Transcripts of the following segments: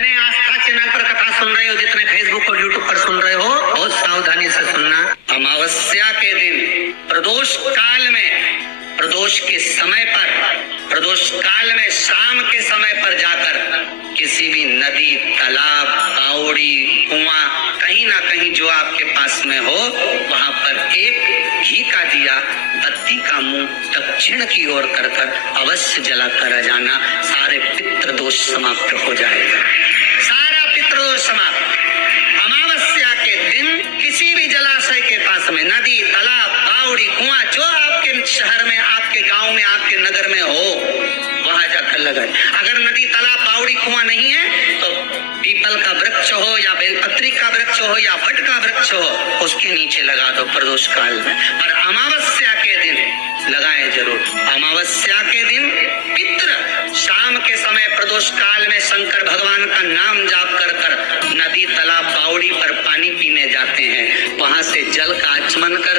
जितने आस्था चैनल पर कथा सुन रहे हो, जितने फेसबुक और यूट्यूब पर सुन रहे हो, बहुत सावधानी से सुनना। अमावस्या के दिन प्रदोष काल में, प्रदोष के समय पर, प्रदोष काल में शाम के समय पर जाकर किसी भी नदी, तालाब, बावड़ी, कुआं, कहीं ना कहीं जो आपके पास में हो, वहां पर एक घी का दिया, बत्ती का मुंह दक्षिण की ओर कर अवश्य जला कर जाना। सारे पितृ दोष समाप्त हो जाएगा, सारा पितृ दोष समाप्त। अमावस्या के दिन किसी भी जलाशय के पास में, नदी, तालाब, बावड़ी, कुआं, जो आपके शहर में, आपके गांव में, आपके नगर में हो, वहां जाकर लगाए। अगर नदी, तालाब, बावड़ी, कुआं नहीं है तो पीपल का वृक्ष हो या बेलपत्री का वृक्ष हो या वट का वृक्ष हो, उसके नीचे लगा दो प्रदोष काल में। पर अमावस्या के दिन लगाएं जरूर। अमावस्या के दिन पितृ शाम के समय प्रदोष काल में शंकर भगवान का नाम जाप कर नदी, तालाब, बावड़ी पर पानी पीने जाते हैं। वहां से जल का आचमन कर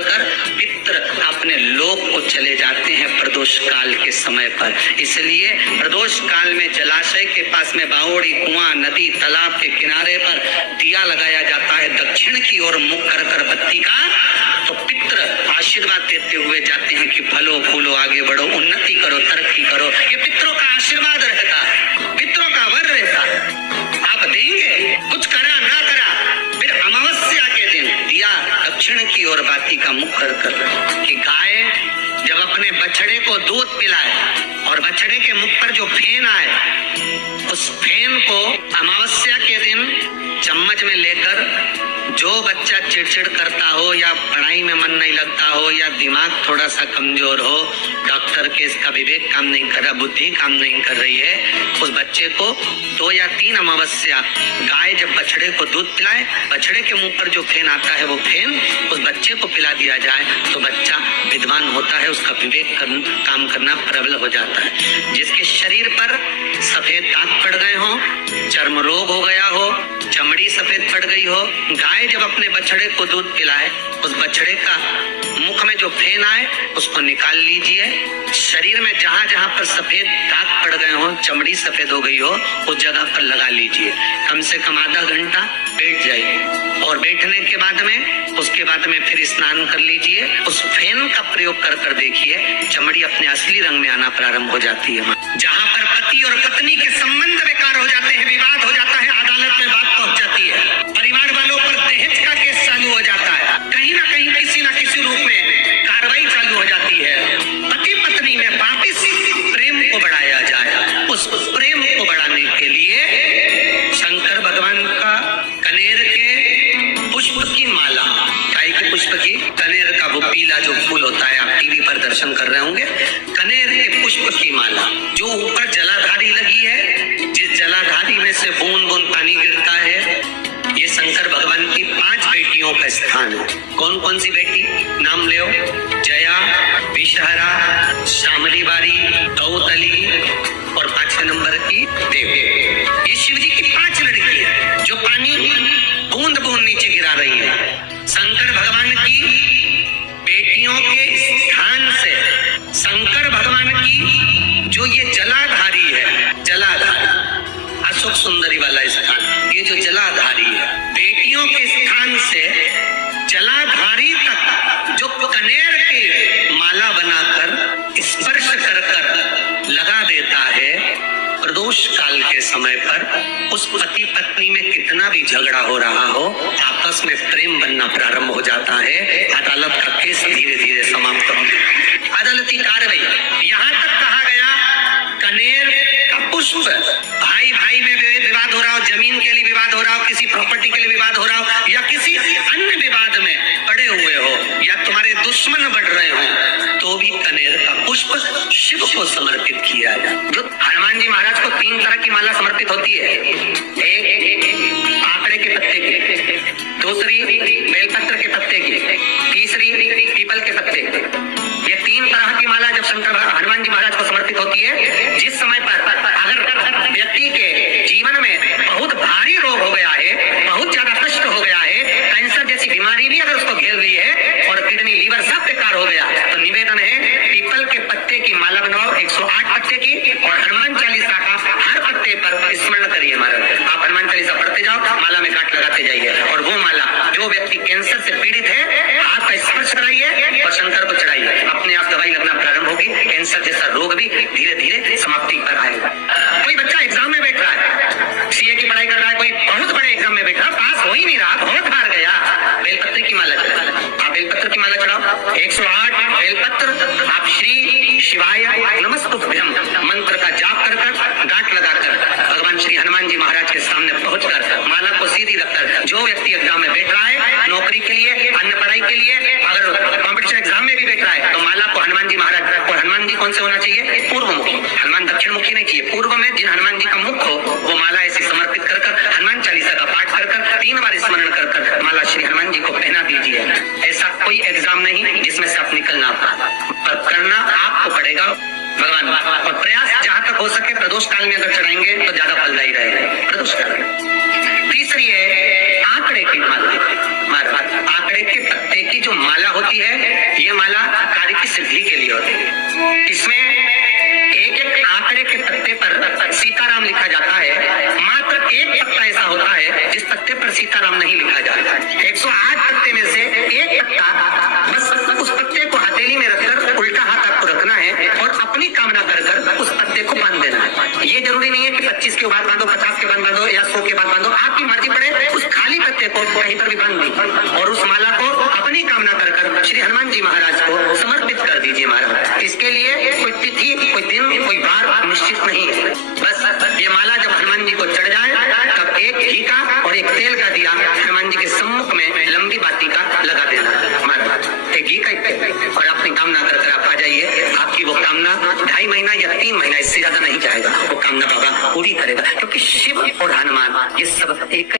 पितृ अपने लोक को चले जाते हैं प्रदोष काल के समय पर। इसलिए प्रदोष काल में जलाशय के पास में, बावड़ी, कुआं, नदी, तालाब के किनारे पर दिया लगाया जाता है दक्षिण की ओर मुख कर बत्ती का, तो पितृ आशीर्वाद देते हुए जाते हैं कि फलो फूलो, आगे बढ़ो, उन्नति करो, तरक्की करो। ये पितरों का आशीर्वाद रहता, पितरों का वर रहता। आप देंगे, कुछ करा ना करा, फिर अमावस्या के दिन दिया दक्षिण की ओर बाती का मुख कर कि गाय जब अपने बछड़े को दूध पिलाए और बछड़े के मुख पर जो फेन आए, उस फेन को अमावस्या के दिन चम्मच में लेकर, जो बच्चा चिड़चिड़ करता हो या पढ़ाई में मन नहीं लगता हो या दिमाग थोड़ा सा कमजोर हो, डॉक्टर के इसका विवेक काम नहीं कर रहा, बुद्धि काम नहीं कर रही है, उस बच्चे को 2 या 3 अमावस्या गाय जब बछड़े को दूध पिलाए, बछड़े के मुंह पर जो फेन आता है वो फेन उस बच्चे को पिला दिया जाए तो बच्चा विद्वान होता है, उसका विवेक काम करना प्रबल हो जाता है। जिसके शरीर पर सफेद दाग पड़ गए हो, चर्म रोग हो गया हो, चमड़ी सफेद पड़ गई हो, गाय जब अपने बछड़े को दूध पिलाए, उस बछड़े का मुख में जो फेन आए उसको निकाल लीजिए। शरीर में जहां जहां पर सफेद दाग पड़ गए हो, चमड़ी सफेद हो गई हो, उस जगह पर लगा लीजिए। कम से कम आधा घंटा बैठ जाइए और बैठने के बाद में, उसके बाद में फिर स्नान कर लीजिए। उस फेन का प्रयोग कर देखिए, चमड़ी अपने असली रंग में आना प्रारंभ हो जाती है। जहां पर पति और पत्नी के संबंध बेकार हो जाते हैं, विवाद हो जाता है, अदालत में बात पहुंच जाती है, परिवार वालों पर दहेज का केस चालू हो जाता है, कहीं ना कहीं किसी न किसी रूप में कार्रवाई चालू हो जाती है, पति पत्नी में वापिस प्रेम को बढ़ाया जाए। उस प्रेम को बढ़ाने के लिए शंकर भगवान का कनेर के पुष्प की माला, गाय के पुष्प की, कनेर का वो पीला जो फूल होता है, आप टीवी पर दर्शन कर रहे होंगे, कनेर के पुष्प की माला जो ऊपर जलाधारी लगी है, जिस जलाधारी में से बूंद बूंद पानी गिरता है, ये शंकर भगवान की 5 बेटियों का स्थान है। कौन कौन सी बेटी नाम ले? जया, विषहरा, श्यामली बारी, गौतली और 5वें नंबर की देव। ये शिव जी की 5 लड़की है जो पानी बूंद बूंद नीचे गिरा रही है। शंकर भगवान की बेटियों के स्थान से, शंकर भगवान की जो ये जलाधारी है, जलाधारी, अशोक सुंदरी वाला स्थान, ये जो जलाधारी है, बेटियों के स्थान से जलाधारी तक जो कनेर के माला बनाकर स्पर्श कर लगा देता है, प्रदोष काल के समय पर उस पति पत्नी में कितना भी झगड़ा हो रहा हो, आपस में प्रेम बनना प्रारंभ हो जाता है। अदालत का केस धीरे धीरे समाप्त हो, अदालती कार्रवाई। यहाँ तक कहा गया कनेर का पुष्प, भाई भाई में विवाद हो रहा हो, जमीन के लिए विवाद हो रहा हो, किसी प्रॉपर्टी के लिए विवाद हो रहा हो, या किसी अन्य विवाद में पड़े हुए हो, या तुम्हारे दुश्मन बढ़ रहे हो, तो भी कनेर का पुष्प शिव को समर्पित किया जाए। हनुमान जी महाराज को 3 तरह की माला समर्पित होती है। एक आंकड़े के पत्ते की, दूसरी बेलपत्र के पत्ते की, तीसरी पीपल के पत्ते की। ये 3 तरह की माला जब शंकर हनुमान जी महाराज को समर्पित होती है, जिस समय पर अगर व्यक्ति के जीवन में बहुत भारी रोग हो गया है, बहुत ज्यादा कष्ट हो गया है, कैंसर जैसी बीमारी भी अगर उसको घेर ली है और किडनी, लीवर सब बेकार हो गया, तो निवेदन है पीपल के पत्ते की माला बनाओ, 108 पत्ते की, और हनुमान चालीसा का हर पत्ते पर स्मरण करिए महाराज। आप हनुमान चालीसा पढ़ते जाओ, माला में गांठ लगाते जाइए, और वो माला जो व्यक्ति कैंसर से पीड़ित है हाथ का स्पर्श कराइए और शंकर को चढ़ाइए, अपने आप दवाई लगना प्रारंभ होगी। कैंसर जैसा रोग भी धीरे धीरे समाप्ति पर आएगा। कोई बच्चा एग्जाम में बैठ रहा है, सीए की पढ़ाई कर रहा है, कोई बहुत बड़े एग्जाम में बैठा, पास हो ही नहीं रहा, बहुत हार गया, बेलपत्र की माला चढ़ाओ। आप बेलपत्र की माला चढ़ाओ, 108 बेलपत्र आप श्री शिवाय नमस्तुभ्यम मंत्र का जाप कर गांठ लगाकर भगवान श्री हनुमान जी महाराज के सामने पहुंचकर माला को सीधी रखकर, जो व्यक्ति एग्जाम में बैठ रहा है, नौकरी के लिए, अन्य पढ़ाई के लिए, अगर कॉम्पिटिशन एग्जाम में भी बैठ रहा है, तो माला को हनुमान जी महाराज, और हनुमान जी कौन से होना चाहिए? पूर्व मुखी। हनुमान दक्षिण मुखी नहीं चाहिए, पूर्व में जिन हनुमान जी का मुख हो वो माला ऐसी समर्पित कर हनुमान चालीसा का पाठ कर 3 बार स्मरण कर माला श्री हनुमान जी को पहना दीजिए। ऐसा कोई एग्जाम नहीं जिसमें से आप निकल ना पाए, पर करना आपको पड़ेगा भगवान, और प्रयास जहां तक हो सके प्रदोष काल में अगर चढ़ाएंगे तो ज्यादा फलदायी रहेगा प्रदोष काल में। तीसरी है आंकड़े की माला। आंकड़े के पत्ते की जो माला होती है, ये माला कार्य की सिद्धि के लिए होती है। इसमें एक आंकड़े के पत्ते पर सीताराम लिखा जाता है, मात्र एक पत्ता ऐसा होता है जिस पत्ते पर सीताराम नहीं लिखा जाता है। 108 पत्ते में से एक पत्ता, बस उस पत्ते को हथेली में रखकर उल्टा हाथ आपको रखना है और अपनी कामना कर उस पत्ते को बांध देना है। ये जरूरी नहीं है कि 25 के बाद बांधो, 50 के बाद बांधो या 100 के बाद बांधो, आपकी मर्जी पड़े, उस खाली पत्ते को कहीं पर भी बांध दीजिए और उस माला को अपनी कामना कर श्री हनुमान जी महाराज को समर्पित कर दीजिए महाराज। इसके लिए कोई तिथि, कोई दिन, कोई बार निश्चित नहीं है, बस ये माला जब हनुमान जी को चढ़ जाए तब एक घी का और एक तेल का दिया हनुमान जी के सम्मुख में लंबी बाती का लगा देना महाराज, एक घी का एक, और अपनी कामना कर आप आ जाइए। आपकी वो कामना 2.5 महीना या 3 महीना इससे ज्यादा नहीं जाएगा, वो कामना बाबा पूरी करेगा, क्योंकि शिव और हनुमान ये सब एक